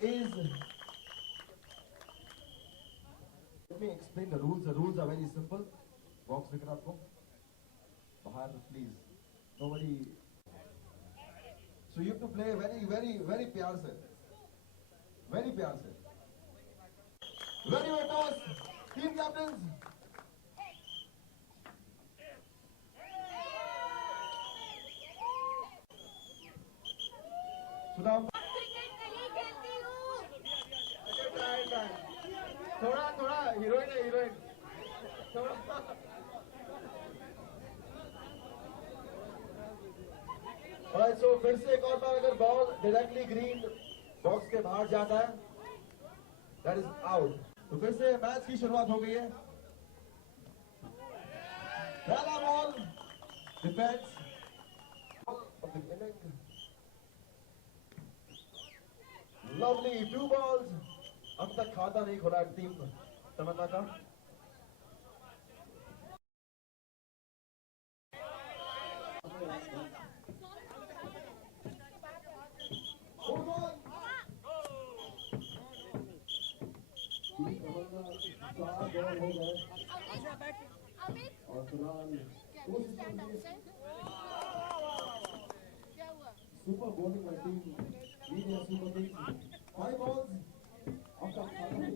is. Let me explain the rules. The rules are very simple. Box Vikrant को बाहर please. Nobody. So you have to play very प्यार से. Very प्यार से. Ready for toss. Team captains. सुनाओ. थोड़ा heroine है हीरोइन. सो फिर से एक और बार अगर बॉल डायरेक्टली ग्रीन बॉक्स के बाहर जाता है दैट इज आउट. तो फिर से मैच की शुरुआत हो गई है. पहला ball defence of the inning. Lovely 2 balls. अब तक खाता नहीं खुला टीम तमन्ना का. और फिलहाल सुपर बॉलिंग वाली team media super Kings 5 balls. अब तक खाता नहीं.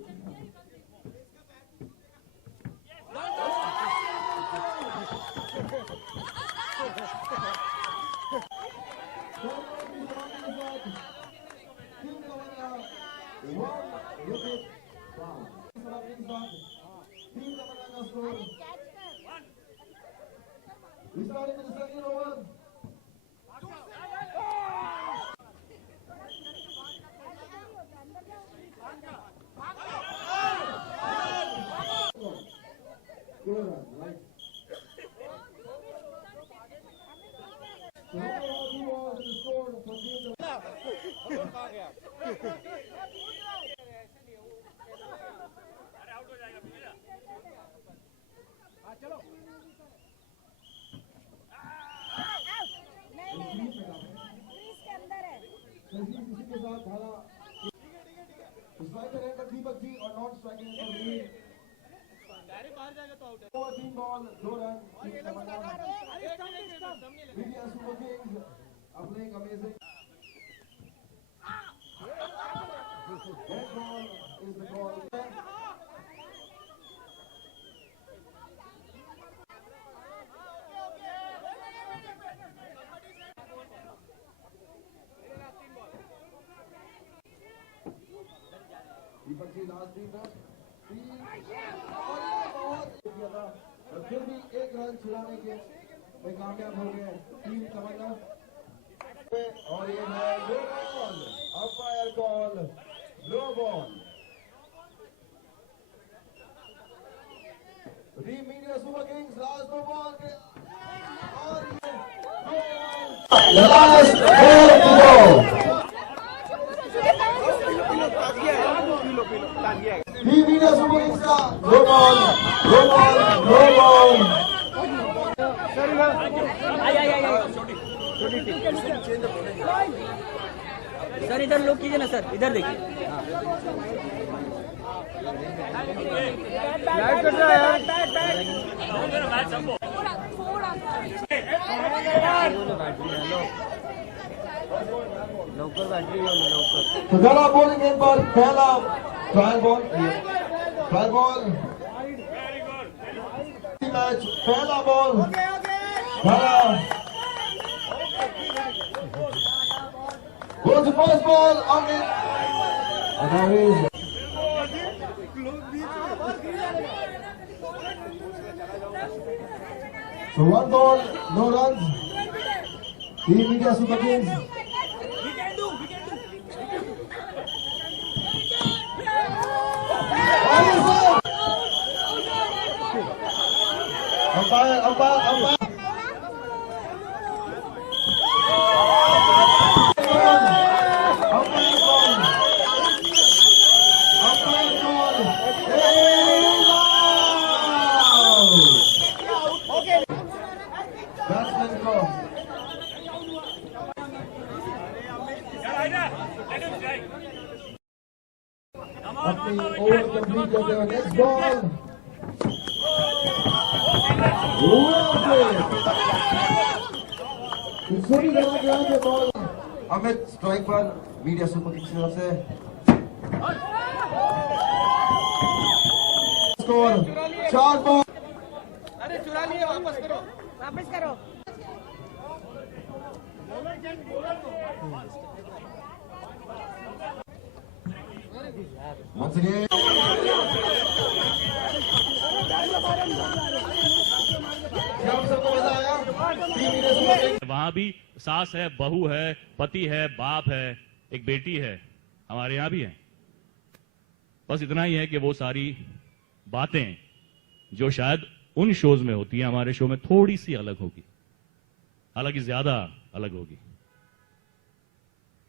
We started with the second over. Good, right? So how about you all to score for team? चलो. इसी के साथ धारा स्ट्राइकर है दीपक जी और नॉन स्ट्राइकर है डायरेक्ट बाहर जाएगा तो आउट है. 3 ball 2 run. Media super kings अपने एक amazing that ball is the ball. Deepak ji last 3 ball और फिर भी 1 रन छुड़ाने के में कामयाब हो गए टीम तमन्ना. और ये है low ball. Umpire call low ball. Team media super kings last 2 ball के और ये last ball. Team media super kings का लो बॉल. सर इधर लोग कीजिए ना सर. इधर देखिए. लवकर बैटरी लवकर. तो जरा बॉलिंग इन पर पहला ट्रायल बॉल. मैच पहला ball goes the first ball on it. And there is. So 1 ball, no runs. Team Media Super Kings. Umpire. अपनी ओवर कंप्लीट करते हुए नेक्स्ट बॉल सभी यहाँ पे बॉल अमित स्ट्राइक पर मीडिया सुपर किंग्स की तरफ से स्कोर 4 बॉल। अरे चुरा लिए, वापस करो, वापस करो। Once again. क्या आप सबको मजा आया? वहां भी सास है, बहू है, पति है, बाप है, एक बेटी है, हमारे यहाँ भी है। बस इतना ही है कि वो सारी बातें जो शायद उन शोज में होती है, हमारे शो में थोड़ी सी अलग होगी, हालांकि ज्यादा अलग होगी।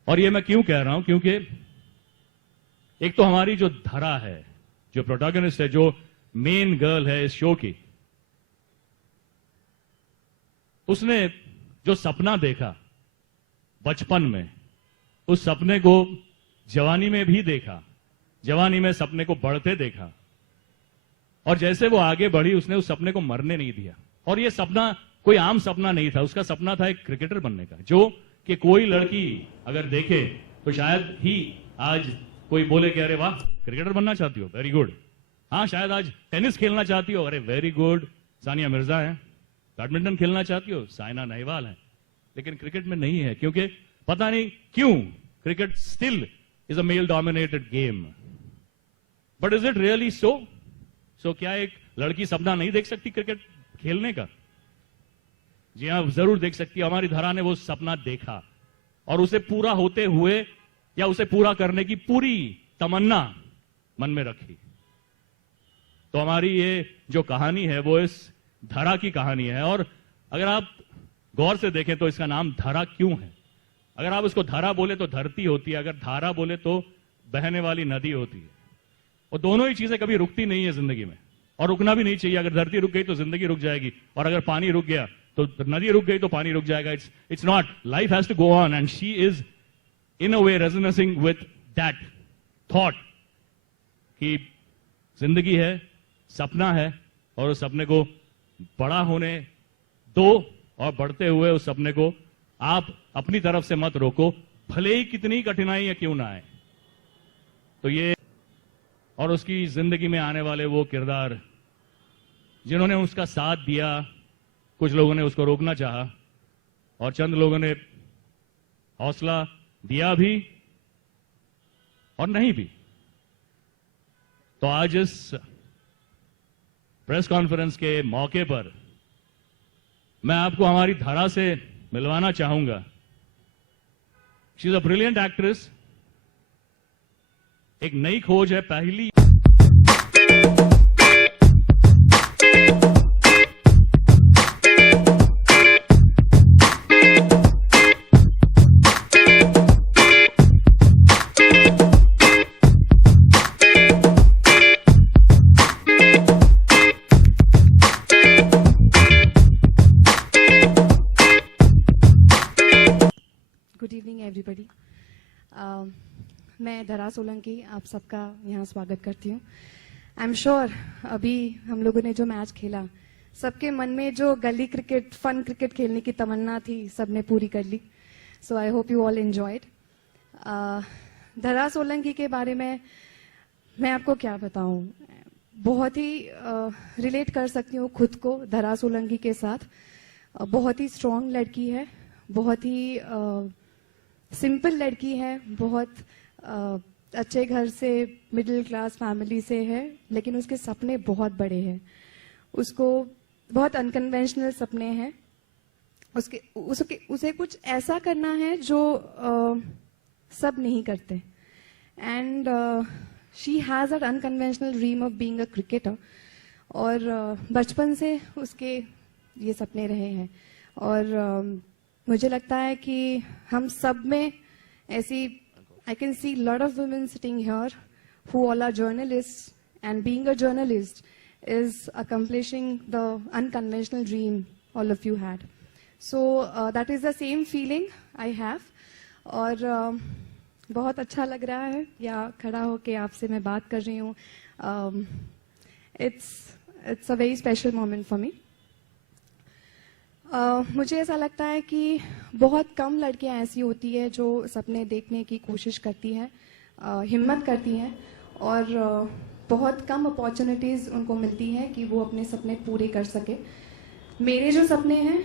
और ये मैं क्यों कह रहा हूं, क्योंकि एक तो हमारी जो धरा है, जो प्रोटैगनिस्ट है, जो मेन गर्ल है इस शो की, उसने जो सपना देखा बचपन में, उस सपने को जवानी में भी देखा, जवानी में सपने को बढ़ते देखा, और जैसे वो आगे बढ़ी उसने उस सपने को मरने नहीं दिया। और ये सपना कोई आम सपना नहीं था, उसका सपना था एक क्रिकेटर बनने का, जो कि कोई लड़की अगर देखे तो शायद ही आज कोई बोले कि अरे वाह क्रिकेटर बनना चाहती हो, वेरी गुड। हाँ, शायद आज टेनिस खेलना चाहती हो, अरे वेरी गुड, सानिया मिर्जा है। बैडमिंटन खेलना चाहती हो, साइना नेहवाल है। लेकिन क्रिकेट में नहीं है, क्योंकि पता नहीं क्यों cricket still is a male dominated game. But is it really so? क्या एक लड़की सपना नहीं देख सकती क्रिकेट खेलने का? जी हाँ, जरूर देख सकती है। हमारी धरा ने वो सपना देखा और उसे पूरा होते हुए या उसे पूरा करने की पूरी तमन्ना मन में रखी। तो हमारी ये जो कहानी है वो इस धरा की कहानी है। और अगर आप गौर से देखें तो इसका नाम धरा क्यों है? अगर आप इसको धरा बोले तो धरती होती है, अगर धारा बोले तो बहने वाली नदी होती है। और दोनों ही चीजें कभी रुकती नहीं है जिंदगी में, और रुकना भी नहीं चाहिए। अगर धरती रुक गई तो जिंदगी रुक जाएगी, और अगर पानी रुक गया तो नदी रुक गई तो पानी रुक जाएगा। It's not, life has to go on, and she is in a way resonating with that thought कि जिंदगी है, सपना है, और उस सपने को बड़ा होने दो, और बढ़ते हुए उस सपने को आप अपनी तरफ से मत रोको, भले ही कितनी कठिनाई क्यों ना आए। तो ये, और उसकी जिंदगी में आने वाले वो किरदार जिन्होंने उसका साथ दिया, कुछ लोगों ने उसको रोकना चाहा, और चंद लोगों ने हौसला दिया भी और नहीं भी। तो आज इस प्रेस कॉन्फ्रेंस के मौके पर मैं आपको हमारी धरा से मिलवाना चाहूंगा। She is a brilliant actress. एक नई खोज है, पहली गुड इवनिंग एवरीबडी। मैं धरा सोलंकी आप सबका यहाँ स्वागत करती हूँ। आई एम श्योर अभी हम लोगों ने जो मैच खेला, सबके मन में जो गली क्रिकेट, फन क्रिकेट खेलने की तमन्ना थी, सबने पूरी कर ली। So I hope you all enjoyed. Dhara Solanki के बारे में मैं आपको क्या बताऊं, बहुत ही रिलेट कर सकती हूँ खुद को धरा सोलंकी के साथ। बहुत ही स्ट्रांग लड़की है, बहुत ही सिंपल लड़की है, बहुत अच्छे घर से, मिडिल क्लास फैमिली से है, लेकिन उसके सपने बहुत बड़े हैं। उसको बहुत अनकन्वेंशनल सपने हैं। उसे कुछ ऐसा करना है जो सब नहीं करते। And she has un unconventional dream of being a cricketer. और बचपन से उसके ये सपने रहे हैं। और मुझे लगता है कि हम सब में ऐसी, I can see a lot of women sitting here who all are journalists, and being a journalist is accomplishing the unconventional dream all of you had. So that is the same feeling I have. और बहुत अच्छा लग रहा है या खड़ा होके आपसे मैं बात कर रही हूँ. It's a very special moment for me. मुझे ऐसा लगता है कि बहुत कम लड़कियां ऐसी होती है जो सपने देखने की कोशिश करती हैं, हिम्मत करती हैं, और बहुत कम अपॉर्चुनिटीज़ उनको मिलती हैं कि वो अपने सपने पूरे कर सके. मेरे जो सपने हैं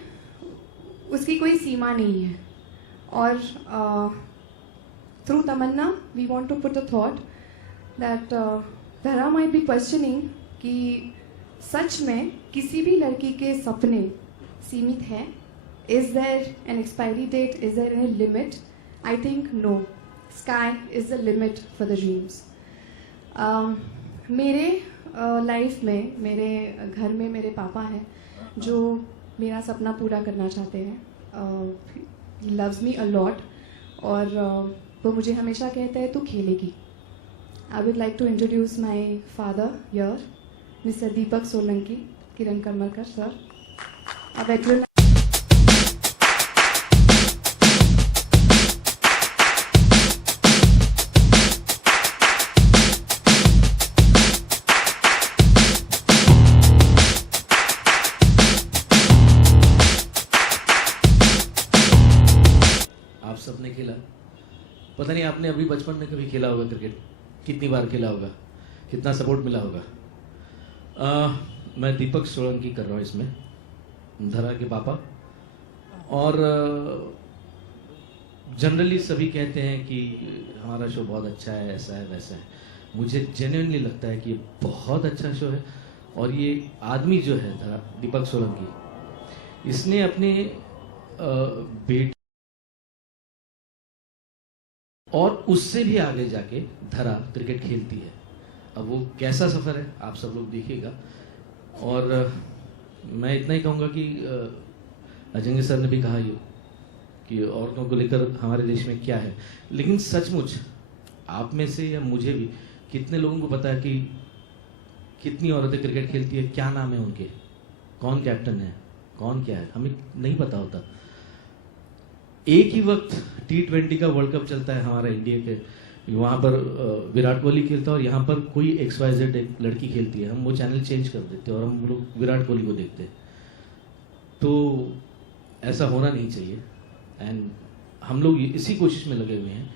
उसकी कोई सीमा नहीं है, और through Tamanna we want to put a thought that Dhara might be questioning कि सच में किसी भी लड़की के सपने सीमित हैं. Is there an expiry date? Is there any limit? I think no. Sky is the limit for the dreams. मेरे लाइफ में, मेरे घर में मेरे पापा हैं जो मेरा सपना पूरा करना चाहते हैं. He loves me a lot, और वो मुझे हमेशा कहते हैं तू खेलेगी. I would like to introduce my father here, mister Deepak Solanki, Kiran Karmarkar sir, a veteran. आप सबने खेला, पता नहीं आपने अभी बचपन में कभी खेला होगा क्रिकेट, कितनी बार खेला होगा, कितना सपोर्ट मिला होगा. मैं दीपक सोलंकी कर रहा हूँ इसमें, धरा के पापा. और जनरली सभी कहते हैं कि हमारा शो बहुत अच्छा है, ऐसा है वैसा है. मुझे जेन्युइनली लगता है कि ये बहुत अच्छा शो है. और ये आदमी जो है धरा, दीपक सोलंकी, इसने अपने बेटे और उससे भी आगे जाके धरा क्रिकेट खेलती है. अब वो कैसा सफ़र है आप सब लोग देखिएगा. और मैं इतना ही कहूँगा कि अजंगे सर ने भी कहा ये कि औरतों को लेकर हमारे देश में क्या है, लेकिन सचमुच आप में से या मुझे भी कितने लोगों को पता है कि कितनी औरतें क्रिकेट खेलती है, क्या नाम है उनके, कौन कैप्टन है, कौन क्या है, हमें नहीं पता होता. एक ही वक्त T20 का वर्ल्ड कप चलता है हमारा इंडिया के, वहाँ पर विराट कोहली खेलता है और यहाँ पर कोई XYZ एक लड़की खेलती है. हम वो चैनल चेंज कर देते हैं और हम लोग विराट कोहली को देखते हैं. तो ऐसा होना नहीं चाहिए. एंड हम लोग इसी कोशिश में लगे हुए हैं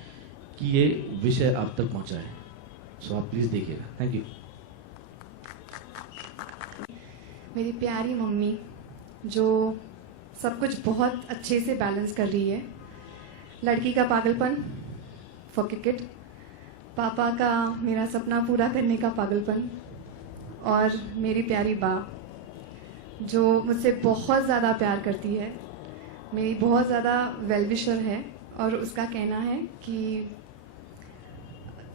कि ये विषय आप तक पहुँचाए. सो आप प्लीज़ देखिएगा. Thank you. मेरी प्यारी मम्मी जो सब कुछ बहुत अच्छे से बैलेंस कर रही है. लड़की का पागलपन फॉर क्रिकेट, पापा का मेरा सपना पूरा करने का पागलपन, और मेरी प्यारी बा जो मुझसे बहुत ज़्यादा प्यार करती है, मेरी बहुत ज़्यादा वेलविशर है, और उसका कहना है कि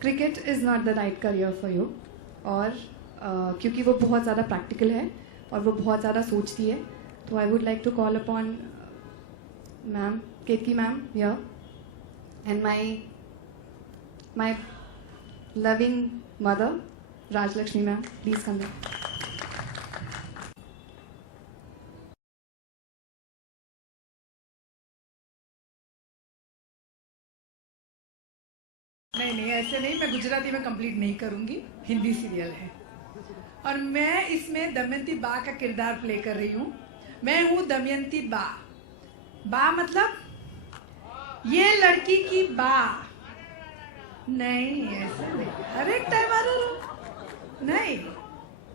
cricket is not the right career for you. और क्योंकि वो बहुत ज़्यादा प्रैक्टिकल है और वो बहुत ज़्यादा सोचती है, तो I would like to call upon ma'am Ketaki ma'am here, and my loving mother, Rajlakshmi ma'am, please come here. नहीं ऐसे नहीं, मैं गुजराती में कंप्लीट नहीं करूंगी, हिंदी सीरियल है और मैं इसमें दमयंती बा का किरदार प्ले कर रही हूँ. मैं हूँ दमयंती बा. बा मतलब ये लड़की की बा नहीं, ऐसा नहीं, हर एक टाइम आ नहीं,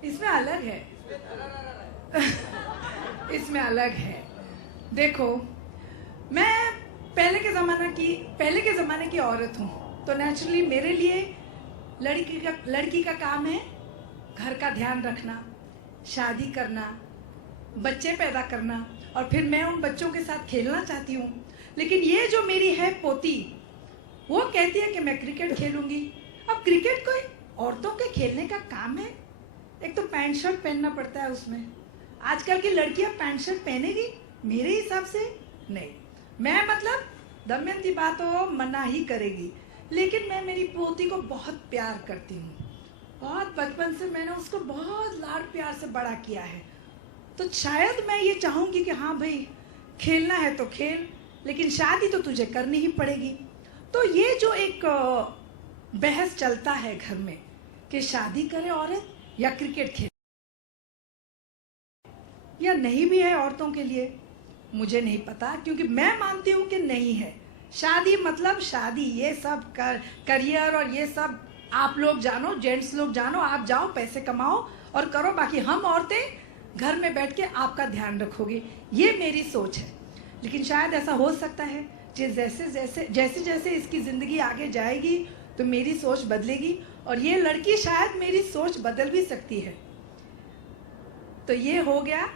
इसमें अलग है. इसमें अलग है. देखो, मैं पहले के ज़माने की औरत हूँ, तो नेचुरली मेरे लिए लड़की का काम है घर का ध्यान रखना, शादी करना, बच्चे पैदा करना, और फिर मैं उन बच्चों के साथ खेलना चाहती हूँ. लेकिन ये जो मेरी है पोती, वो कहती है कि मैं क्रिकेट खेलूंगी. अब क्रिकेट कोई औरतों के खेलने का काम है? एक तो पैंट शर्ट पहनना पड़ता है उसमें. आजकल की लड़कियां पैंट शर्ट पहनेगी? मेरे हिसाब से नहीं. मैं मतलब दमयंती बा तो मना ही करेगी, लेकिन मैं मेरी पोती को बहुत प्यार करती हूँ. बहुत बचपन से मैंने उसको बहुत लाड प्यार से बड़ा किया है. तो शायद मैं ये चाहूँगी कि हाँ भाई खेलना है तो खेल, लेकिन शादी तो तुझे करनी ही पड़ेगी. तो ये जो एक बहस चलता है घर में कि शादी करे औरत या क्रिकेट खेले, या नहीं भी है औरतों के लिए, मुझे नहीं पता, क्योंकि मैं मानती हूं कि नहीं है। शादी मतलब शादी, ये सब करियर और ये सब आप लोग जानो, जेंट्स लोग जानो, आप जाओ पैसे कमाओ और करो, बाकी हम औरतें घर में बैठ के आपका ध्यान रखोगे। ये मेरी सोच है। लेकिन शायद ऐसा हो सकता है कि जैसे जैसे इसकी ज़िंदगी आगे जाएगी तो मेरी सोच बदलेगी, और ये लड़की शायद मेरी सोच बदल भी सकती है। तो ये हो गया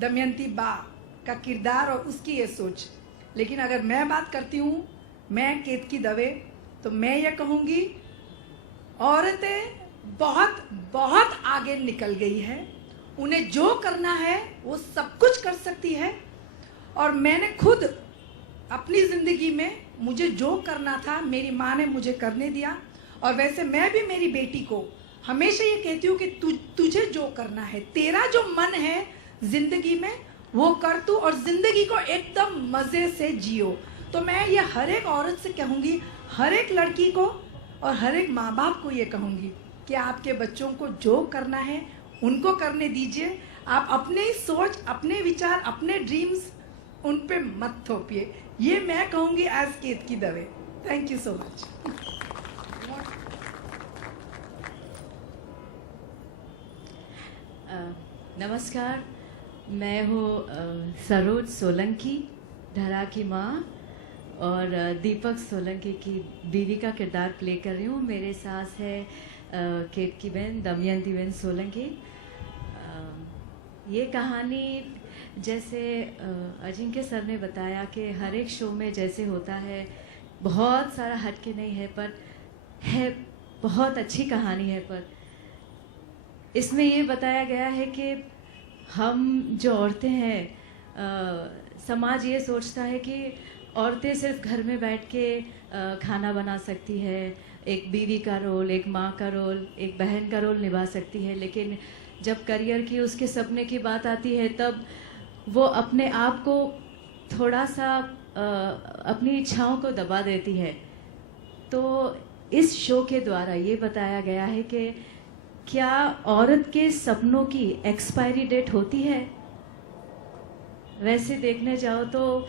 दमयंती बा का किरदार और उसकी ये सोच। लेकिन अगर मैं बात करती हूँ, मैं केतकी दवे, तो मैं ये कहूँगी औरतें बहुत बहुत आगे निकल गई है। उन्हें जो करना है वो सब कुछ कर सकती है। और मैंने खुद अपनी ज़िंदगी में, मुझे जो करना था मेरी माँ ने मुझे करने दिया। और वैसे मैं भी मेरी बेटी को हमेशा ये कहती हूँ कि तुझे जो करना है, तेरा जो मन है ज़िंदगी में वो कर तू, और ज़िंदगी को एकदम मज़े से जियो। तो मैं ये हर एक औरत से कहूँगी, हर एक लड़की को और हर एक माँ बाप को ये कहूँगी कि आपके बच्चों को जो करना है उनको करने दीजिए। आप अपने ही सोच, अपने विचार, अपने ड्रीम्स उन पे मत थोपिए। ये मैं कहूँगी as Ketaki Dave. Thank you so much. नमस्कार, मैं हूँ सरोज सोलंकी, धरा की माँ, और दीपक सोलंकी की बीवी का किरदार प्ले कर रही हूँ। मेरे सास है केतकी बहन दमयंती बहन सोलंकी। ये कहानी जैसे अजिंक्य सर ने बताया कि हर एक शो में जैसे होता है, बहुत सारा हटके नहीं है, पर है बहुत अच्छी कहानी है। पर इसमें ये बताया गया है कि हम जो औरतें हैं, समाज ये सोचता है कि औरतें सिर्फ घर में बैठ के खाना बना सकती है, एक बीवी का रोल, एक माँ का रोल, एक बहन का रोल निभा सकती है। लेकिन जब करियर की, उसके सपने की बात आती है, तब वो अपने आप को थोड़ा सा अपनी इच्छाओं को दबा देती है। तो इस शो के द्वारा ये बताया गया है कि क्या औरत के सपनों की एक्सपायरी डेट होती है? वैसे देखने जाओ तो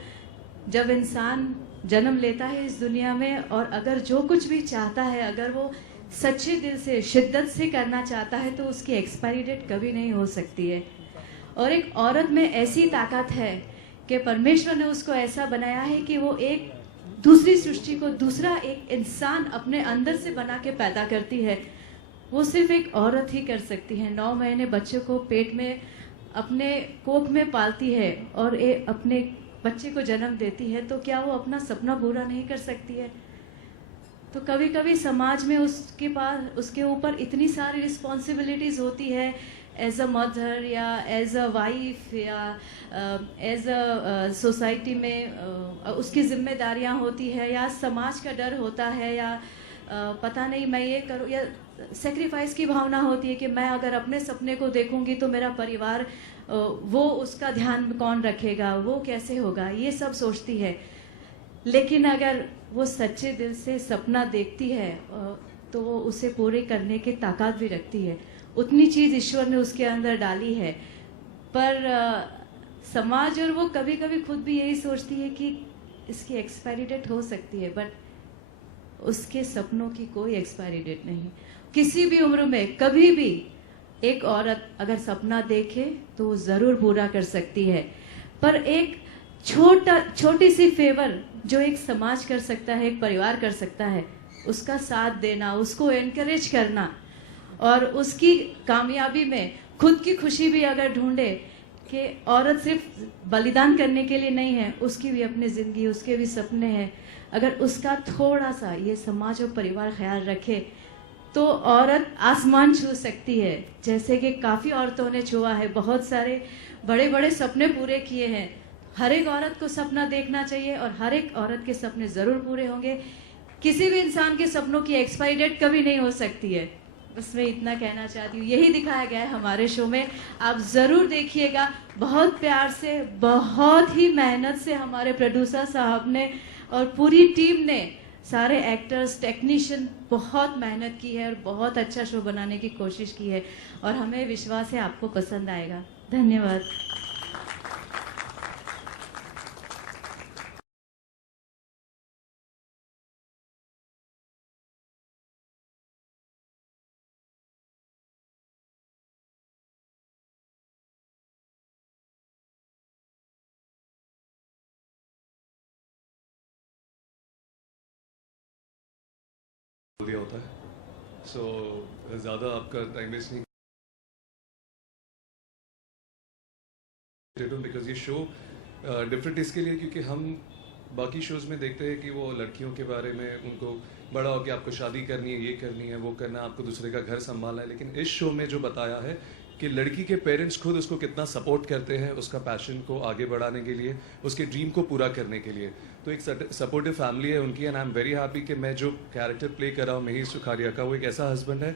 जब इंसान जन्म लेता है इस दुनिया में, और अगर जो कुछ भी चाहता है, अगर वो सच्चे दिल से, शिद्दत से करना चाहता है, तो उसकी एक्सपायरी डेट कभी नहीं हो सकती है। और एक औरत में ऐसी ताकत है कि परमेश्वर ने उसको ऐसा बनाया है कि वो एक दूसरी सृष्टि को, दूसरा एक इंसान अपने अंदर से बना के पैदा करती है। वो सिर्फ एक औरत ही कर सकती है। 9 महीने बच्चे को पेट में अपने कोख में पालती है और अपने बच्चे को जन्म देती है, तो क्या वो अपना सपना पूरा नहीं कर सकती है? तो कभी कभी समाज में उसके पास, उसके ऊपर इतनी सारी रिस्पॉन्सिबिलिटीज़ होती है, एज अ मदर या एज अ वाइफ या एज अ सोसाइटी में उसकी जिम्मेदारियां होती है, या समाज का डर होता है, या पता नहीं मैं ये करूँ, या सेक्रीफाइस की भावना होती है कि मैं अगर अपने सपने को देखूंगी तो मेरा परिवार, वो उसका ध्यान कौन रखेगा, वो कैसे होगा, ये सब सोचती है। लेकिन अगर वो सच्चे दिल से सपना देखती है तो वो उसे पूरे करने की ताकत भी रखती है। उतनी चीज़ ईश्वर ने उसके अंदर डाली है। पर समाज और वो कभी कभी खुद भी यही सोचती है कि इसकी एक्सपायरी डेट हो सकती है, बट उसके सपनों की कोई एक्सपायरी डेट नहीं। किसी भी उम्र में कभी भी एक औरत अगर सपना देखे तो वो ज़रूर पूरा कर सकती है। पर एक छोटी सी फेवर जो एक समाज कर सकता है, एक परिवार कर सकता है, उसका साथ देना, उसको एनकरेज करना, और उसकी कामयाबी में खुद की खुशी भी अगर ढूंढे कि औरत सिर्फ बलिदान करने के लिए नहीं है, उसकी भी अपनी ज़िंदगी, उसके भी सपने हैं, अगर उसका थोड़ा सा ये समाज और परिवार ख्याल रखे तो औरत आसमान छू सकती है। जैसे कि काफ़ी औरतों ने छुआ है, बहुत सारे बड़े बड़े सपने पूरे किए हैं। हर एक औरत को सपना देखना चाहिए और हर एक औरत के सपने ज़रूर पूरे होंगे। किसी भी इंसान के सपनों की एक्सपायरी डेट कभी नहीं हो सकती है। बस मैं इतना कहना चाहती हूँ। यही दिखाया गया है हमारे शो में, आप ज़रूर देखिएगा। बहुत प्यार से, बहुत ही मेहनत से हमारे प्रोड्यूसर साहब ने और पूरी टीम ने सारे एक्टर्स, टेक्नीशियन बहुत मेहनत की है और बहुत अच्छा शो बनाने की कोशिश की है और हमें विश्वास है आपको पसंद आएगा। धन्यवाद। दिया होता है, सो ज़्यादा आपका टाइम वेस्ट नहीं बिकॉज ये शो डिफरेंट इसके लिए क्योंकि हम बाकी शोज़ में देखते हैं कि वो लड़कियों के बारे में उनको बड़ा हो कि आपको शादी करनी है, ये करनी है, वो करना है, आपको दूसरे का घर संभालना है, लेकिन इस शो में जो बताया है कि लड़की के पेरेंट्स खुद उसको कितना सपोर्ट करते हैं उसका पैशन को आगे बढ़ाने के लिए, उसके ड्रीम को पूरा करने के लिए। तो एक सपोर्टिव फैमिली है उनकी and I am very happy कि मैं जो कैरेक्टर प्ले कर रहा हूँ महेश सुखाड़िया का, वो एक ऐसा हस्बैंड है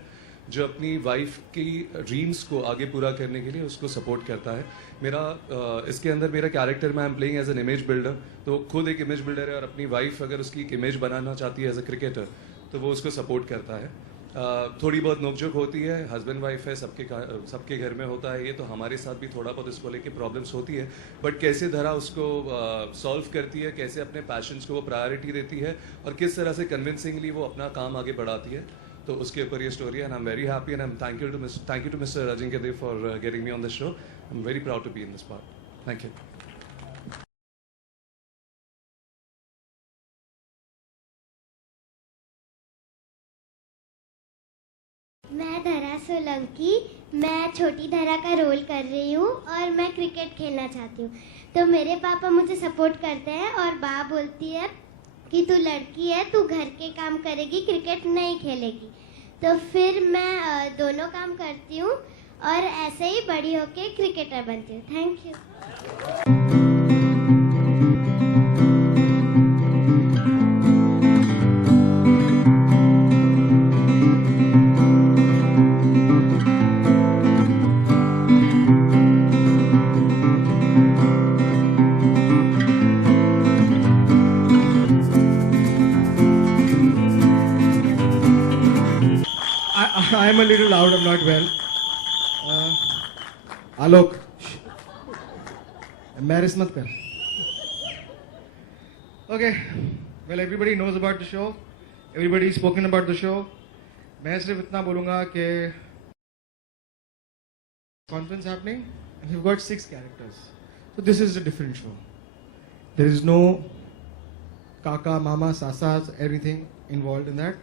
जो अपनी वाइफ की ड्रीम्स को आगे पूरा करने के लिए उसको सपोर्ट करता है। मेरा इसके अंदर मेरा कैरेक्टर में I am playing as an image builder, तो खुद एक इमेज बिल्डर है और अपनी वाइफ अगर उसकी एक इमेज बनाना चाहती है एज अ क्रिकेटर तो वो उसको सपोर्ट करता है। थोड़ी बहुत नोकझोंक होती है, हस्बैंड वाइफ है, सबके घर में होता है ये, तो हमारे साथ भी थोड़ा बहुत इसको लेके प्रॉब्लम्स होती है, बट कैसे धरा उसको सॉल्व करती है, कैसे अपने पैशंस को वो प्रायोरिटी देती है और किस तरह से कन्विंसिंगली वो अपना काम आगे बढ़ाती है, तो उसके ऊपर ये स्टोरी है। And I am very happy and I am thank you to mister Ajinkya Dev for getting me on the show. I am very proud to be in this part. Thank you. मैं धरा सोलंकी, मैं छोटी धरा का रोल कर रही हूँ और मैं क्रिकेट खेलना चाहती हूँ। तो मेरे पापा मुझे सपोर्ट करते हैं और माँ बोलती है कि तू लड़की है, तू घर के काम करेगी, क्रिकेट नहीं खेलेगी। तो फिर मैं दोनों काम करती हूँ और ऐसे ही बड़ी होके क्रिकेटर बनती हूँ। Thank you. I'm a little loud, I'm not well. Alok, embarrass mat kar. Okay, well everybody knows about the show. Everybody's spoken about the show. मैं सिर्फ इतना बोलूँगा कि conference happening and we've got 6 characters. So this is a different show. There is no kaka, mama, sasas, everything involved in that.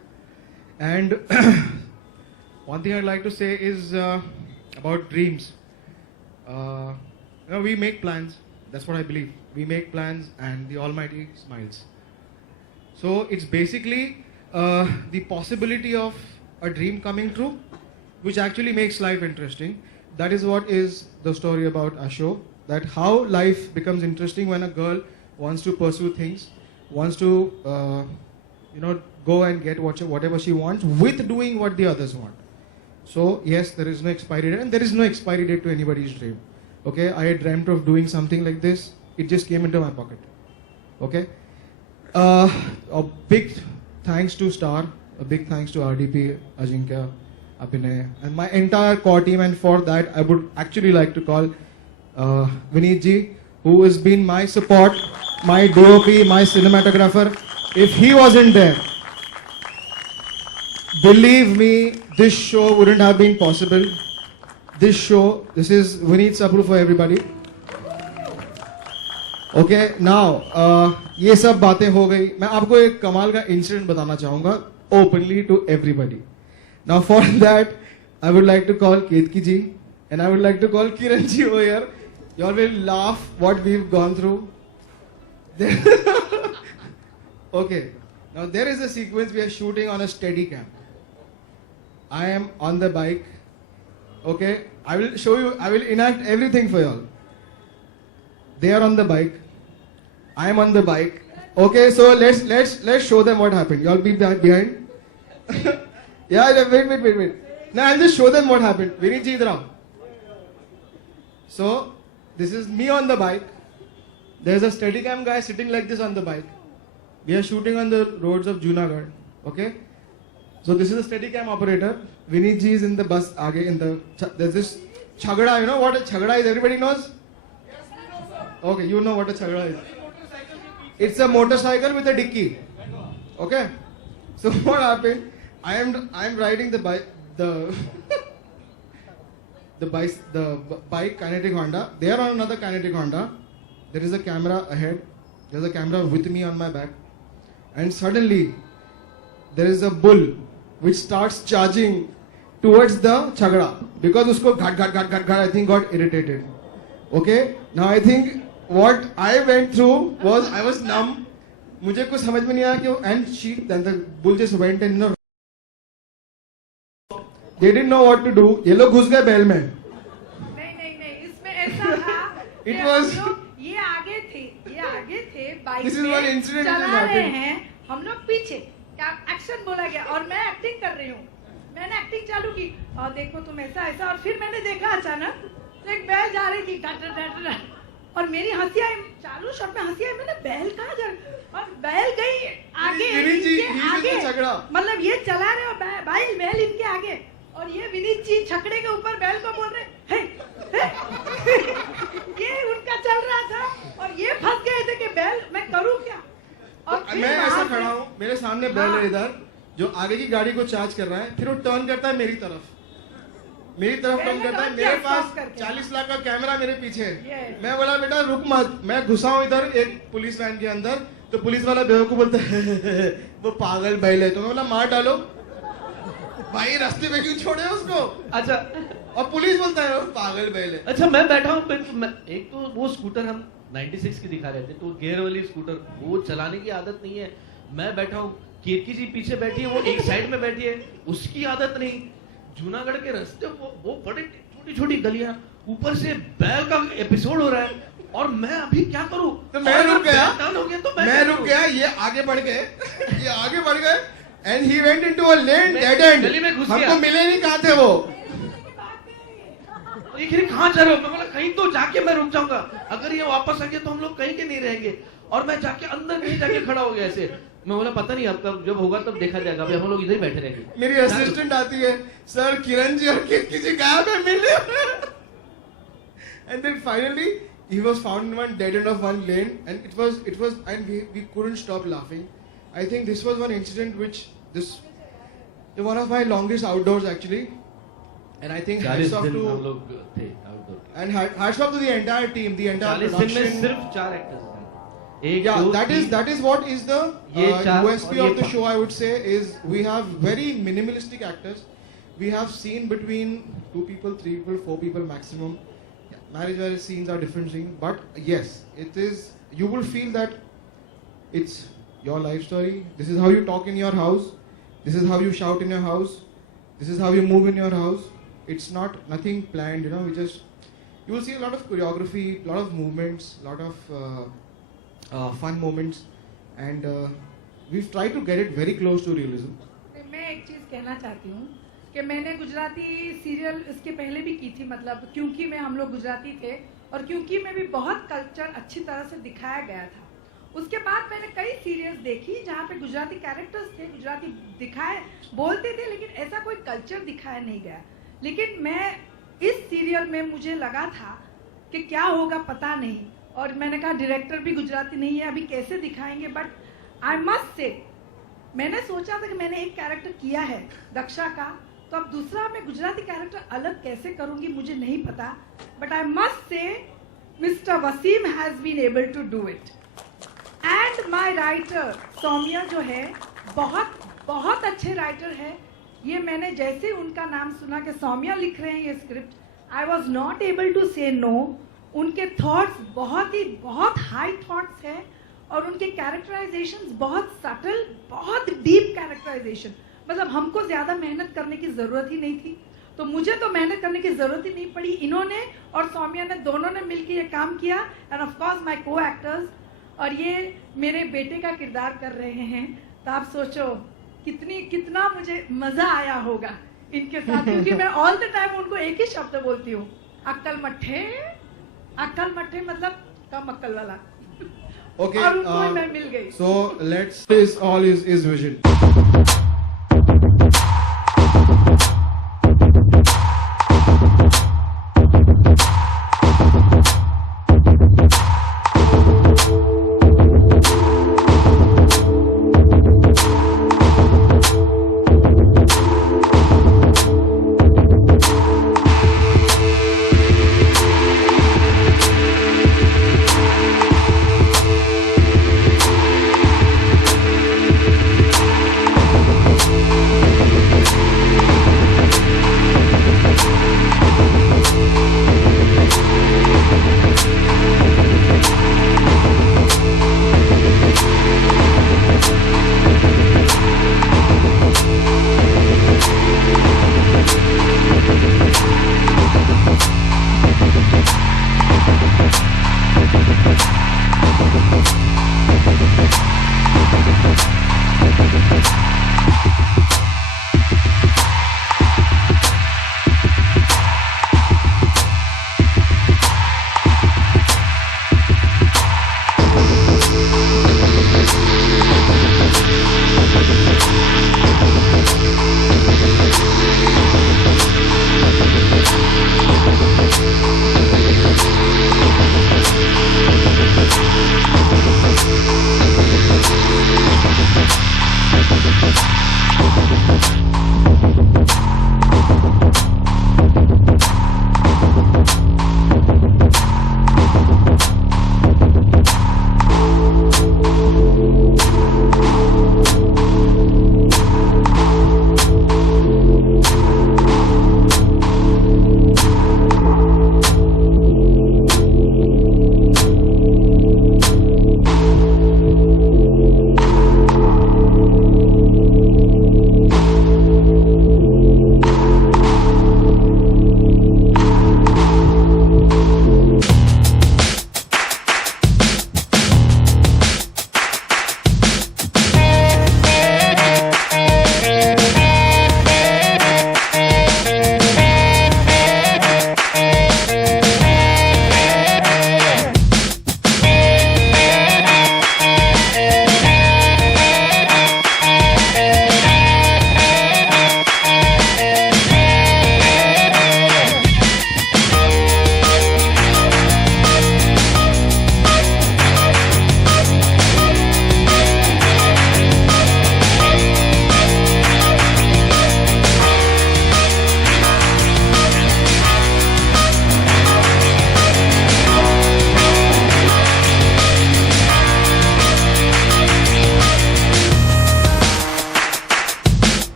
And one thing I'd like to say is about dreams. We make plans. That's what I believe. We make plans and the Almighty smiles. So it's basically the possibility of a dream coming true, which actually makes life interesting. That is what is the story about our show. That how life becomes interesting when a girl wants to pursue things, wants to go and get whatever she wants with doing what the others want. So yes, there is no expiry date, and there is no expiry date to anybody's dream. Okay, I had dreamt of doing something like this. It just came into my pocket. Okay, a big thanks to Star, a big thanks to RDP, Ajinkya, Abhinay, and my entire core team. And for that, I would actually like to call Vineet ji, who has been my support, my DOP, my cinematographer. If he wasn't there, believe me, this show wouldn't have been possible. This is Vineet Sabru for everybody. Okay, now, ये सब बातें हो गई. मैं आपको एक कमाल का इंसिडेंट बताना चाहूँगा openly to everybody. Now for that, I would like to call Ketki ji and I would like to call Kiran ji over here. You all will laugh what we've gone through. Okay, now there is a sequence we are shooting on a steady cam. I am on the bike. Okay, I will show you, I will enact everything for y'all. They are on the bike. I am on the bike. Okay, so let's show them what happened. Y'all be behind. Yeah, wait. Now I'll just show them what happened. Vineet ji, idhar aao. So this is me on the bike. There's a Steadicam guy sitting like this on the bike. We are shooting on the roads of Junagadh. Okay. So this is a Steadicam operator. Vinit ji is in the bus. Aage in the there's this chhagda. You know what a chhagda is? Everybody knows. Okay, you know what a chhagda is. It's a motorcycle with a dicky. Okay. So what happened? I am riding the bike. The bike Kinetic Honda. They are on another Kinetic Honda. There is a camera ahead. There's a camera with me on my back. And suddenly, there is a bull which starts charging towards the chagda. Because usko ghat, I think got irritated. Okay? Now I think what I went through was, I was numb. मुझे कुछ समझ में नहीं आया क्यों. And then the bull just went and they didn't know what to do. ये लोग घुस गए बैल में. नहीं इसमें ऐसा था. It was. ये आगे थे bike This is one incident चला which रहे happened. हैं, हम लोग पीछे. क्या एक्शन बोला गया और मैं एक्टिंग कर रही हूँ. मैंने एक्टिंग चालू की और देखो तुम ऐसा और फिर मैंने देखा अचानक तो एक बैल जा रही थी डट और मेरी हंसी आई. चालू शॉट में हंसी आई. मैंने बैल कहाँ जा और बैल गई आगे इनके आगे. मतलब ये चला रहे और बैल इनके आगे और ये विनीत जी छकड़े के ऊपर बैल को बोल रहे हे ये उनका चल रहा था और ये फंस गए थे कि बैल मैं करूं क्या. और मैं ऐसा खड़ा हूँ, मेरे सामने बैल है इधर जो आगे की गाड़ी को चार्ज कर रहा है. फिर वो टर्न करता है मेरी तरफ टर्न करता है. मेरे पास 40 लाख का कैमरा मेरे पीछे. मैं बोला बेटा रुक मत. मैं घुसा हूँ इधर एक पुलिस वैन के अंदर. तो पुलिस वाला बेवकूफ बोलता है वो पागल बैल है. तो मैं बोला मार डालो भाई, रास्ते में क्यों छोड़े उसको. अच्छा. और पुलिस बोलता है वो पागल बैल है. अच्छा मैं बैठा हूँ. एक तो वो स्कूटर हम 96 की दिखा रहे थे, तो गियर वाली स्कूटर वो चलाने की आदत नहीं है. मैं बैठा हूँ, केतकी जी पीछे बैठी है, वो एक साइड में बैठी है, उसकी आदत नहीं. जूनागढ़ के रास्ते वो बड़े छोटी छोटी गलियां, ऊपर से बैल का एपिसोड हो रहा है और मैं अभी क्या करूं. तो मैं रुक गया. तो मैं रुक गया. ये आगे बढ़ गए and he went into a lane dead and. हमको मिले नहीं. कहाँ थे वो. कहाँ जा रहे हो. मैं बोला कहीं तो जाके मैं रुक जाऊंगा. अगर ये वापस आ गए तो हम लोग कहीं के नहीं रहेंगे. और मैं जाके अंदर कहीं जाके खड़ा हो गया ऐसे. मैं बोला पता नहीं अब कब जब होगा तब देखा जाएगा. अभी हम लोग इधर ही बैठे रहेंगे. मेरी असिस्टेंट आती है, सर किरण जी और किसी गायब है मिले. And then finally he was found in one dead end of one lane and it was and we couldn't stop laughing. I think this was one incident which one of my longest outdoors actually. And I think hats off to हम लोग थे outdoor. And hats off to the entire team, the entire 40 दिन में production. सिर्फ 4 actors थे. Yeah, that is what is the USP of the show. I would say is we have very minimalistic actors. We have seen between 2 people, 3 people, 4 people maximum. Marriage scenes are different things, but yes, it is. You will feel that it's your life story. This is how you talk in your house. This is how you shout in your house. This is how you move in your house. It's not nothing planned, you know. You will see a lot of choreography, a lot of movements, a lot of fun moments, and we've tried to get it very close to realism. मैं एक चीज कहना चाहती हूँ कि मैंने Gujarati serial इसके पहले भी की थी. मतलब क्योंकि में हम लोग गुजराती थे और क्योंकि में भी बहुत कल्चर अच्छी तरह से दिखाया गया था. उसके बाद मैंने कई सीरियल्स देखी जहाँ पे गुजराती कैरेक्टर्स थे, गुजराती दिखाए बोलते थे, लेकिन ऐसा कोई कल्चर दिखाया नहीं गया. लेकिन मैं इस सीरियल में मुझे लगा था कि क्या होगा पता नहीं. और मैंने कहा डायरेक्टर भी गुजराती नहीं है, अभी कैसे दिखाएंगे. बट आई मस्ट से मैंने सोचा था कि मैंने एक कैरेक्टर किया है दक्षा का, तो अब दूसरा मैं गुजराती कैरेक्टर अलग कैसे करूंगी मुझे नहीं पता. But I must say mister Wasim has been able to do it. And my writer Saumya जो है बहुत बहुत अच्छे राइटर है. ये मैंने जैसे उनका नाम सुना कि सौम्या लिख रहे हैं ये script, I was not able to say no. उनके थॉट्स बहुत हाई थॉट्स है और उनके कैरेक्टराइजेशंस बहुत सटल, बहुत डीप कैरेक्टराइजेशन. मतलब हमको ज्यादा मेहनत करने की जरूरत ही नहीं थी, तो मुझे तो मेहनत करने की जरूरत ही नहीं पड़ी. इन्होंने और सौम्या ने दोनों ने मिलकर ये काम किया. एंड ऑफ कोर्स माय को एक्टर्स, और ये मेरे बेटे का किरदार कर रहे हैं. तो आप सोचो कितना मुझे मजा आया होगा इनके साथ, क्योंकि मैं ऑल द टाइम उनको एक ही शब्द बोलती हूँ, अक्कल मट्ठे. अक्कल मट्ठे मतलब कम अक्कल वाला. Okay. और उनको मैं मिल गई। So let's. This all is vision.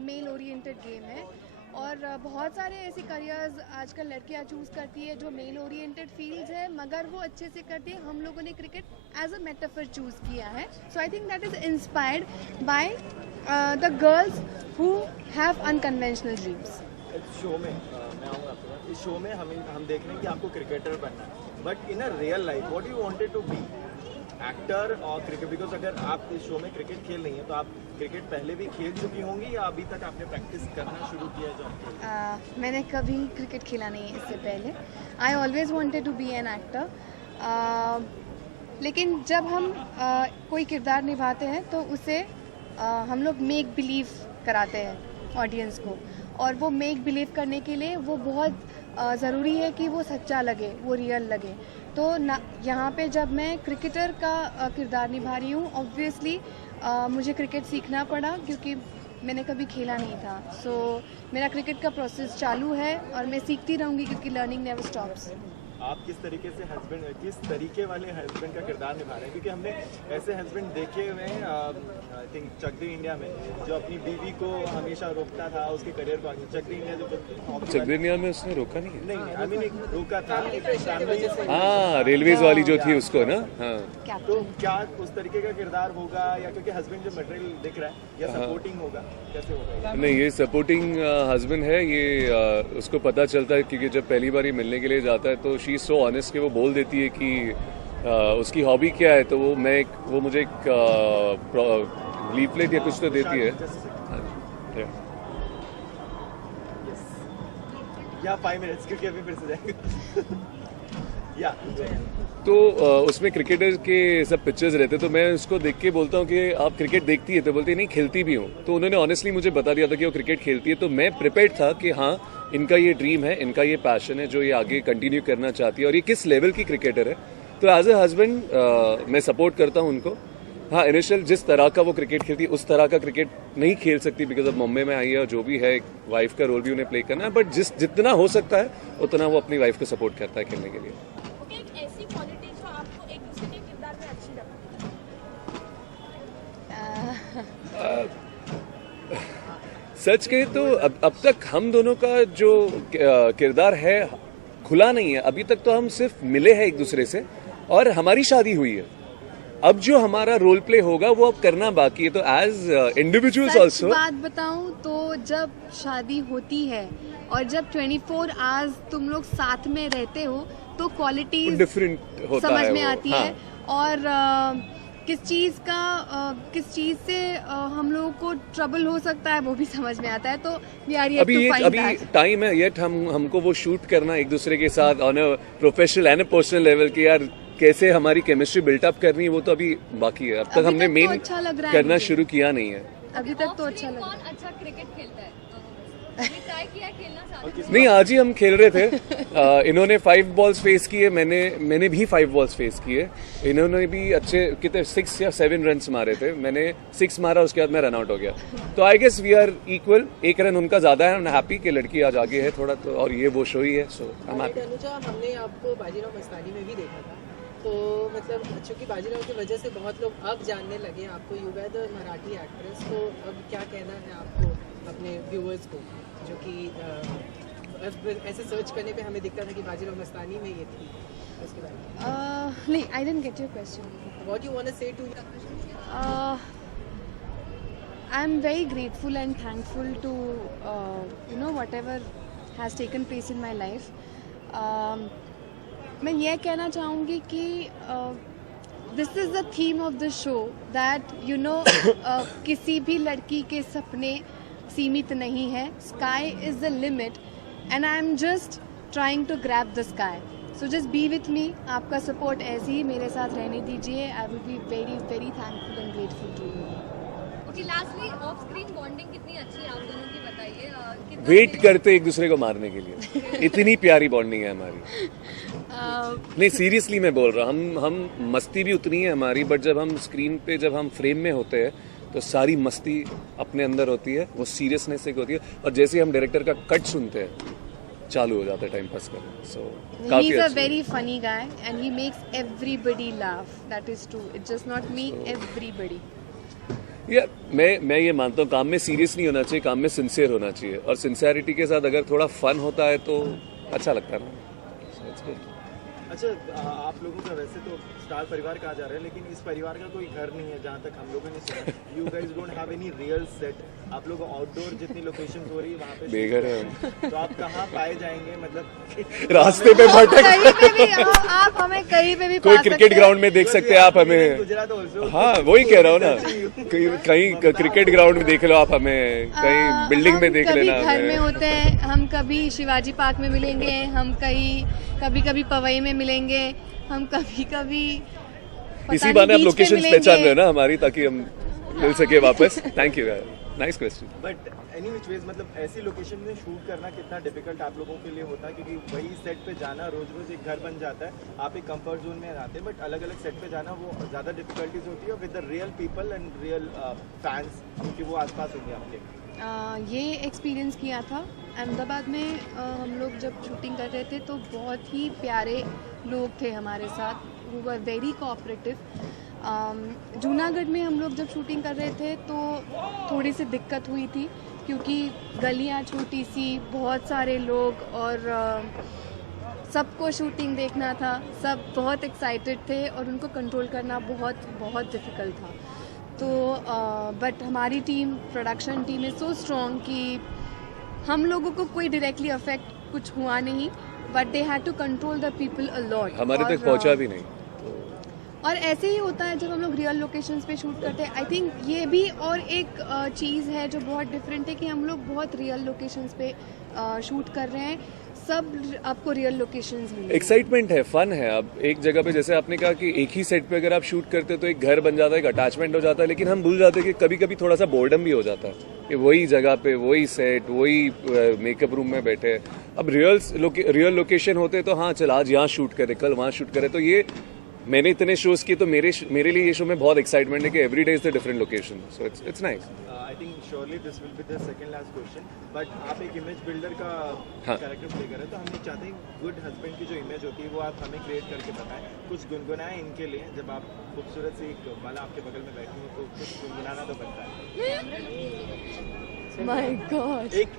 Mail oriented game है और बहुत सारे ऐसे करियर्स आजकल लड़कियां चूज़ करती है जो मेल ओरिएंटेड फील्ड्स है, मगर वो अच्छे से करती है। हम लोगों ने cricket as a metaphor choose किया है, so I think that is inspired by the girls who have unconventional dreams. इस शो में मैं आऊँगा आपके पास, इस शो में हम देख रहे हैं कि आपको क्रिकेटर बनना है, but in a real life what you wanted to be, actor और क्रिकेट? बिकॉज अगर आप इस शो में क्रिकेट खेल रही हैं तो आप क्रिकेट पहले भी खेल चुकी होंगी या अभी तक आपने प्रैक्टिस करना शुरू किया है? मैंने कभी क्रिकेट खेला नहीं है इससे पहले। I always wanted to be an actor, लेकिन जब हम कोई किरदार निभाते हैं तो उसे हम लोग मेक बिलीव कराते हैं ऑडियंस को, और वो मेक बिलीव करने के लिए वो बहुत ज़रूरी है कि वो सच्चा लगे, वो रियल लगे। तो यहाँ पे जब मैं क्रिकेटर का किरदार निभा रही हूँ, ऑब्वियसली मुझे क्रिकेट सीखना पड़ा क्योंकि मैंने कभी खेला नहीं था। सो मेरा क्रिकेट का प्रोसेस चालू है और मैं सीखती रहूँगी क्योंकि लर्निंग नेवर स्टॉप्स। आप किस तरीके वाले हस्बैंड का किरदार निभा रहे हैं, क्योंकि हमने ऐसे हस्बैंड देखे हुए हैं I think Chak they India में, जो अपनी बीवी को हमेशा रोकता था उसके करियर को आगे। चक दे इंडिया चक दे इंडिया में उसने रोका नहीं है? नहीं, आई मीन रोका था फैमिली। हाँ, रेलवेज वाली जो थी उसको ना। हाँ, तो क्या उस तरीके का किरदार होगा, या क्योंकि हस्बैंड जो मटेरियल दिख रहा है, या सपोर्टिंग होगा, कैसे होगा? नहीं, ये सपोर्टिंग हस्बैंड है। ये उसको पता चलता है, क्योंकि जब पहली बार मिलने के लिए जाता है तो शी इज सो ऑनेस्ट कि वो बोल देती है कि उसकी हॉबी क्या है। तो वो मुझे एक लीफलेट या कुछ तो देती है। या 5 मिनट्स, क्योंकि अभी फिर से जाएंगे। या तो उसमें क्रिकेटर के सब पिक्चर्स रहते, तो मैं उसको देख के बोलता हूँ कि आप क्रिकेट देखती है? तो बोलती है नहीं, खेलती भी हूँ। तो उन्होंने ऑनेस्टली मुझे बता दिया था कि वो क्रिकेट खेलती है। तो मैं प्रिपेयर्ड था कि हाँ, इनका ये ड्रीम है, इनका ये पैशन है जो ये आगे कंटिन्यू करना चाहती है, और ये किस लेवल की क्रिकेटर है। तो एज ए हस्बैंड मैं सपोर्ट करता हूँ उनको। हाँ, इनिशियल जिस तरह का वो क्रिकेट खेलती है उस तरह का क्रिकेट नहीं खेल सकती, बिकॉज अब मुंबई में आई है और जो भी है, वाइफ का रोल भी उन्हें प्ले करना है। बट जितना हो सकता है उतना वो अपनी वाइफ को सपोर्ट करता है खेलने के लिए। ऐसी क्वालिटी जो आपको एक दूसरे के किरदार में अच्छी लगती है? सच कहे तो अब तक हम दोनों का जो किरदार है खुला नहीं है। अभी तक तो हम सिर्फ मिले हैं एक दूसरे से और हमारी शादी हुई है। अब जो हमारा रोल प्ले होगा वो अब करना बाकी है। तो एज इंडिविजुअल्स ऑल्सो बात बताऊं तो जब शादी होती है और जब 24 आवर्स तुम लोग साथ में रहते हो तो क्वालिटीज डिफरेंट होता समझ है में वो। आती हाँ। है। और किस चीज से हम लोगों को ट्रबल हो सकता है वो भी समझ में आता है। तो we are yet to find अभी टाइम है येट हमको वो शूट करना एक दूसरे के साथ on a professional and a personal level की यार कैसे हमारी केमिस्ट्री बिल्टअप करनी है, वो तो अभी बाकी है। अब तक हमने मेन अच्छा लग रहा है करना मुझे। शुरू किया नहीं है। अभी तक तो अच्छा लग रहा है। कौन अच्छा क्रिकेट खेलता है? ट्राई किया है खेलना साथ? नहीं, आज ही हम खेल रहे थे। इन्होंने 5 बॉल्स फेस किए, मैंने भी 5 बॉल्स फेस किए। इन्होंने भी अच्छे कितने 6 या 7 रन मारे थे। मैंने 6 मारा, उसके बाद मैं रन आउट हो गया। तो I guess we are equal. 1 run उनका ज्यादा है। आई एम हैप्पी कि लड़की आज आगे है थोड़ा तो, और ये वो शो ही है। So I am happy. Anuja, हमने आपको बाजीराव मस्तानी में भी देखा था, तो मतलब चूंकि बाजीराव की वजह से बहुत लोग अब जानने लगे आपको, you are the Marathi actress. तो अब क्या कहना है आपको अपने व्यूअर्स को, जो कि ऐसे सर्च करने पे हमें दिखता था कि बाजीराव मस्तानी में ये थी, उसके बारे में? नहीं, I didn't get your question. What you want to say to I am very grateful and thankful to whatever has taken place in my life. मैं ये कहना चाहूँगी कि this is the theme of the show that किसी भी लड़की के सपने सीमित नहीं है। Sky is the limit and I am just trying to grab the sky. So just be with me. आपका सपोर्ट ऐसे ही मेरे साथ रहने दीजिए। I will be very very thankful and grateful to you. Okay, lastly off screen bonding कितनी अच्छी है आप दोनों की, बताइए। वेट करते एक दूसरे को मारने के लिए। इतनी प्यारी बॉन्डिंग है हमारी। नहीं, सीरियसली मैं बोल रहा हूँ। हम मस्ती भी उतनी है हमारी, बट जब हम स्क्रीन पे जब हम फ्रेम में होते हैं तो सारी मस्ती अपने अंदर होती है, वो सीरियसनेस एक होती है। और जैसे ही हम डायरेक्टर का कट सुनते हैं चालू हो जाता है टाइम पास करना। सो काफी He's a अच्छा। very funny guy and he makes everybody laugh. That is true. It's just not me, everybody. या मैं ये मानता हूँ काम में सीरियस नहीं होना चाहिए, काम में सिंसियर होना चाहिए। और सिंसियरिटी के साथ अगर थोड़ा फन होता है तो अच्छा लगता है ना। अच्छा, आप लोगों का वैसे तो स्टार परिवार कहा जा रहा है, लेकिन इस परिवार का कोई घर नहीं है जहाँ तक हम लोगों ने सुना। You guys don't have any real set. आप लोग आउटडोर जितनी लोकेशन हो रही है वहाँ पे बेघर है। तो आप कहाँ पाए जाएंगे? मतलब रास्ते पे भटक कहीं पे भी आप हमें कहीं पे भी कोई पा क्रिकेट सकते ग्राउंड में देख सकते हैं आप हमें। गुजरात ऑल्सो। हाँ, वही कह रहा हूँ ना। कहीं क्रिकेट ग्राउंड में देख लो आप हमें, कहीं बिल्डिंग में देख कभी लेना घर में हमें। होते हैं, हम कभी शिवाजी पार्क में मिलेंगे, हम कभी कभी पवई में मिलेंगे, हम कभी इसी बहाने आप लोकेशन पहचान रहे हो ना हमारी, ताकि हम मिल सके वापस। Thank you, nice question. But any which ways, मतलब ऐसी लोकेशन में शूट करना कितना डिफिकल्ट आप लोगों के लिए होता है? क्योंकि वही सेट पे जाना रोज रोज एक घर बन जाता है, आप एक कंफर्ट जोन में आते हैं, बट अलग अलग सेट पे जाना वो ज़्यादा डिफिकल्टीज होती है with the real people and real fans, क्योंकि वो आसपास होंगे आपके। ये एक्सपीरियंस किया था अहमदाबाद में हम लोग जब शूटिंग कर रहे थे तो बहुत ही प्यारे लोग थे हमारे साथ, वो वर वेरी कोऑपरेटिव। जूनागढ़ में हम लोग जब शूटिंग कर रहे थे तो थोड़ी सी दिक्कत हुई थी क्योंकि गलियां छोटी सी, बहुत सारे लोग और सबको शूटिंग देखना था, सब बहुत एक्साइटेड थे और उनको कंट्रोल करना बहुत बहुत डिफ़िकल्ट था। तो बट हमारी team, production team is so strong कि हम लोगों को कोई डायरेक्टली अफेक्ट कुछ हुआ नहीं, but they had to control the people a lot. हमारे तक पहुंचा भी नहीं। और ऐसे ही होता है जब हम लोग रियल लोकेशंस पे शूट करते हैं। आई थिंक ये भी और एक चीज़ है जो बहुत डिफरेंट है कि हम लोग बहुत रियल लोकेशंस पे शूट कर रहे हैं, सब आपको रियल लोकेशंस मिलेंगे। एक्साइटमेंट है, फन है। अब एक जगह पे जैसे आपने कहा कि एक ही सेट पे अगर आप शूट करते हो तो एक घर बन जाता है, एक अटैचमेंट हो जाता है, लेकिन हम भूल जाते हैं कि कभी कभी थोड़ा सा बोर्डम भी हो जाता है कि वही जगह पे, वही सेट, वही मेकअप रूम में बैठे। अब रियल लोकेशन होते तो हाँ चल आज यहाँ शूट करे, कल वहाँ शूट करे। तो ये मैंने इतने शोज किए तो मेरे लिए ये शो में बहुत एक्साइटमेंट है कि every day is the different location, so it's nice. I think surely this will be the second last question, but आप एक इमेज बिल्डर का कैरेक्टर प्ले कर रहे हैं, तो हम ये चाहते हैं गुड हस्बैंड की जो इमेज होती है वो आप हमें क्रिएट करके बताएं। कुछ गुनगुनाएं इनके लिए, जब आप खूबसूरत सी एक बाला आपके बगल में बैठी हो तो कुछ गुनगुनाना तो बनता है। माय गॉड, एक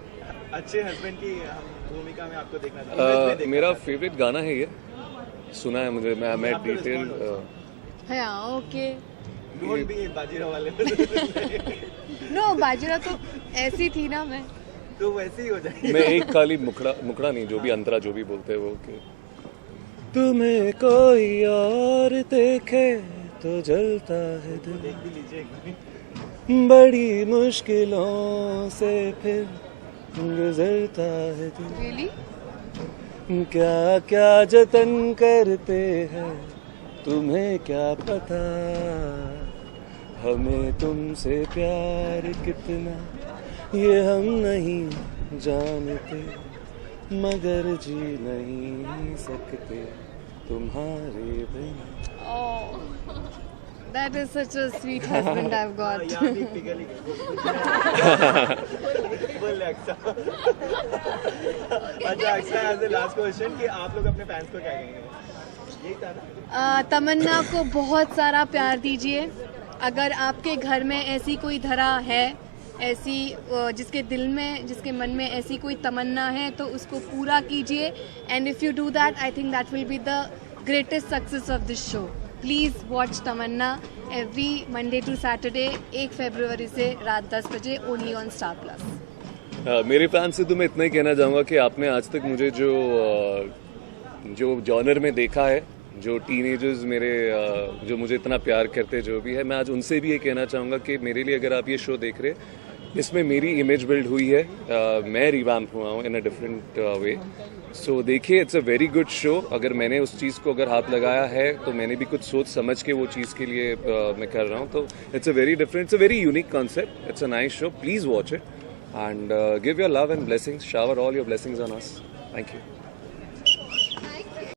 अच्छे हस्बैंड की हम भूमिका में आपको देखना चाहते हैं। मेरा फेवरेट गाना है ये, सुना है मुझे, मैं डिटेल हाँ ओके। डोंट बी बाजीराव वाले। नो बाजीराव तो ऐसी थी ना, मैं तो वैसे ही हो जाएगी। मैं एक खाली मुखड़ा नहीं, जो भी अंतरा जो भी बोलते हैं वो कि तुम्हें कोई और देखे तो जलता है दिल, देख भी लीजिए, बड़ी मुश्किलों से फिर गुजरता है दिल। रियली क्या क्या जतन करते हैं तुम्हें क्या पता, हमें तुमसे प्यार कितना ये हम नहीं जानते, मगर जी नहीं सकते तुम्हारे बिना। That is such a sweet husband I've got. अच्छा Akshay, as the last question कि आप लोग अपने फैंस को क्या कहेंगे? यही था ना? तमन्ना को बहुत सारा प्यार दीजिए। अगर आपके घर में ऐसी कोई धरा है, ऐसी जिसके दिल में, जिसके मन में ऐसी कोई तमन्ना है तो उसको पूरा कीजिए। And if you do that, I think that will be the greatest success of this show. Please watch Tamanna every Monday to Saturday 1 फरवरी से रात 10 बजे ओनली ऑन स्टार प्लस। मेरे फैन से तो मैं इतना ही कहना चाहूँगा कि आपने आज तक मुझे जो जॉनर में देखा है, जो टीनेजर्स मेरे जो मुझे इतना प्यार करते जो भी है, मैं आज उनसे भी ये कहना चाहूँगा कि मेरे लिए अगर आप ये शो देख रहे हैं, इसमें मेरी इमेज बिल्ड हुई है, मैं रिवैम्प हुआ हूँ इन अ डिफरेंट वे। सो देखिए, it's a very good show. अगर मैंने उस चीज़ को अगर हाथ लगाया है तो मैंने भी कुछ सोच समझ के वो चीज़ के लिए मैं कर रहा हूँ। तो it's a very different, it's a very unique concept, it's a nice show. Please watch it and give your love and blessings, shower all your blessings on us. Thank you.